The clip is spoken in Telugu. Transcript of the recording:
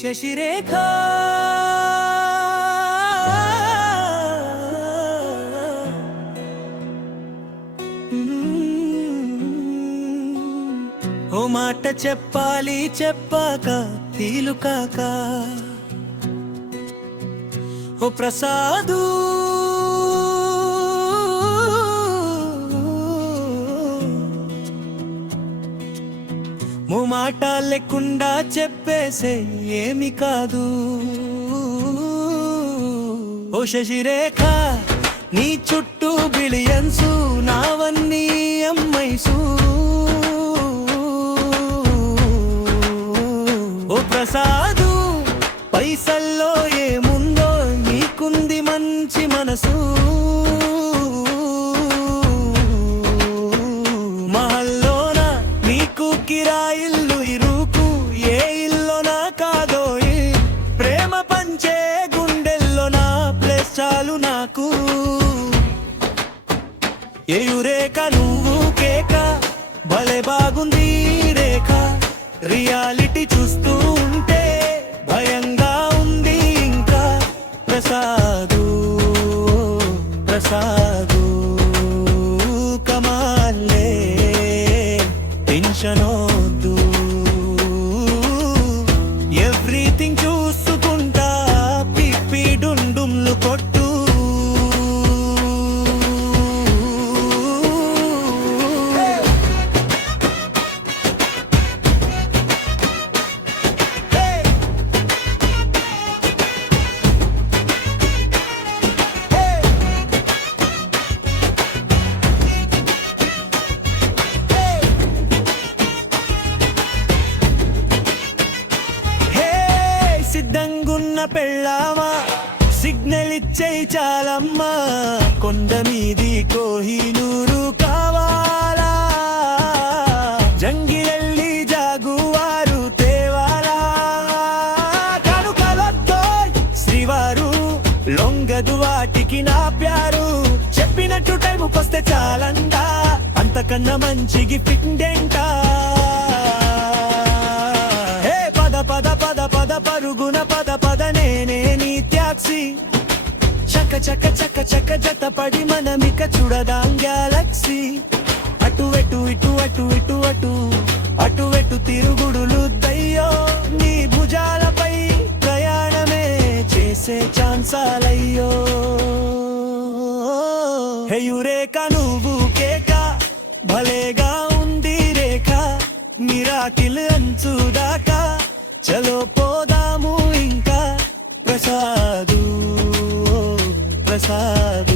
శశిరేఖ ఓ మాట చెప్పాలి చెప్పాక తీలు కాక ఓ ప్రసాదు మాట లేకుండా చెప్పేసే ఏమి కాదు ఓ శశిరేఖ నీ చుట్టూ బిలియన్సు నావన్నీ అమ్మైసు ఓ ప్రసాదు పైసల్లో ఏముందో నీకుంది మంచి మనసు మహల్లోన నీకు కిరాయిల్లు ఇరుకు ఏ ఇల్లోనా కాదోయి ప్రేమ పంచే గుండెల్లో నా ప్లేస్ చాలు నాకు ఏయురేఖ నువ్వు కేక భలే బాగుంది రేఖ రియాలిటీ చూస్తూ ఉంటే భయంగా ఉంది ఇంకా ప్రసాదు ప్రసాదు కమాలే టెన్షనొద్దు ఎవ్రీథింగ్ చూసుకుంటా పిప్పి డుండుంలు కొట్టు సిద్ధంగున్న పెళ్ళామా సిగ్నల్ ఇచ్చేయి చాలమ్మా కొండ మీది కోహినూరు కావాలా జంగిలెల్లి జాగువారు తేవాలా కనుకలతో శ్రీవారు లొంగదు వాటికి నా ప్యారు చెప్పినట్టు టైముకొస్తే చాలంట అంతకన్నా మంచి గిఫ్ట్ ఏంటా పరుగున పద పద నేనే నీ ట్యాక్సీ చక్క చక్క చక్క చక్క జత పడి మనమిక చూడదాం గ్యాలక్సీ అటు ఎటు ఇటు అటు ఇటు అటు అటు ఎటు తిరుగుడులు దయ్యో నీ భుజాలపై ప్రయాణమే చేసే ఛాన్సాలయ్యో హేయురేఖ నువ్వు కేక భలేగా ఉంది రేఖ మిరాకిల్ అంచుదాకా చలో పోదాము ఇంకా ప్రసాదు ప్రసాద్